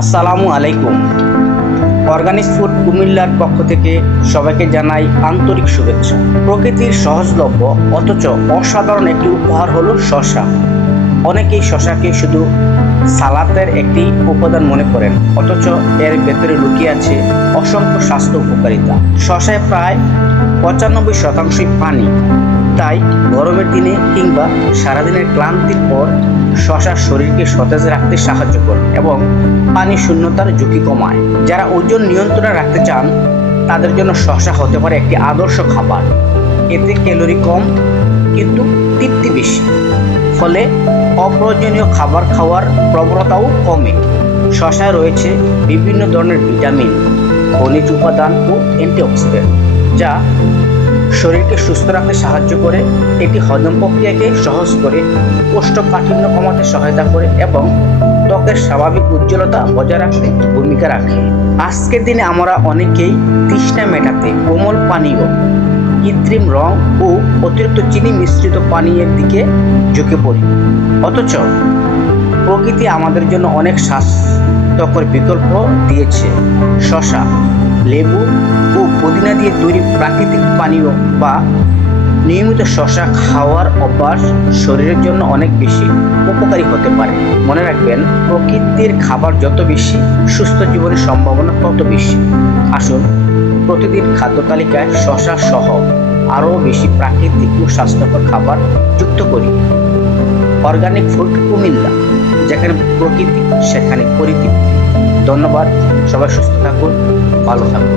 আসসালামু আলাইকুম। Organic food কুমিল্লার পক্ষ থেকে সবাইকে জানাই আন্তরিক শুভেচ্ছা। প্রকৃতির সহজলভ্য অথচ অসাধারণ একটি উপহার হলো শসা। অনেকেই শসাকে শুধু সালাদের একটি উপাদান মনে করেন, অথচ এর ভেতরে লুকিয়ে আছে অসংখ্য স্বাস্থ্য উপকারিতা। শসায় প্রায় 95% পানি, তাই গরমের দিনে কিংবা সারাদিনের ক্লান্তির পর শসা শরীরকে সতেজ রাখতে সাহায্য করে এবং পানি শূন্যতার ঝুঁকি কমায়। যারা ওজন নিয়ন্ত্রণে রাখতে চান তাদের জন্য শসা হতে পারে একটি আদর্শ খাবার। এতে ক্যালোরি কম কিন্তু তৃপ্তি বেশি, ফলে অপ্রয়োজনীয় খাবার খাওয়ার প্রবণতাও কমে। শসায় রয়েছে বিভিন্ন ধরনের ভিটামিন, খনিজ উপাদান ও অ্যান্টিঅক্সিডেন্ট, যা শরীরকে সুস্থ রাখতে সাহায্য করে। এটি হজম প্রক্রিয়াকে সহজ করে, কোষ্ঠকাঠিন্য কমাতে সহায়তা করে এবং ত্বকের স্বাভাবিক উজ্জ্বলতা বজায় রাখতে ভূমিকা রাখে। আজকের দিনে আমরা অনেকেই তৃষ্ণা মেটাতে কোমল পানীয়, কৃত্রিম রং ও অতিরিক্ত চিনি মিশ্রিত পানীয়ের দিকে ঝুঁকে পড়ি, অথচ প্রকৃতি আমাদের জন্য অনেক স্বাস্থ্যকর বিকল্প দিয়েছে। শসা, লেবু ও পুদিনা দিয়ে তৈরি প্রাকৃতিক পানীয় বা নিয়মিত শসা খাওয়ার অভ্যাস শরীরের জন্য অনেক বেশি উপকারী হতে পারে। মনে রাখবেন, প্রকৃতির খাবার যত বেশি, সুস্থ জীবনের সম্ভাবনা তত বেশি। আসুন প্রতিদিন খাদ্য তালিকায় শসা সহ আরও বেশি প্রাকৃতিক ও স্বাস্থ্যকর খাবার যুক্ত করি। অর্গানিক ফুড কুমিল্লা, যেখানে প্রকৃতি সেখানে পরিতৃপ্তি। ধন্যবাদ। সবাই সুস্থ থাকুন, ভালো থাকুন।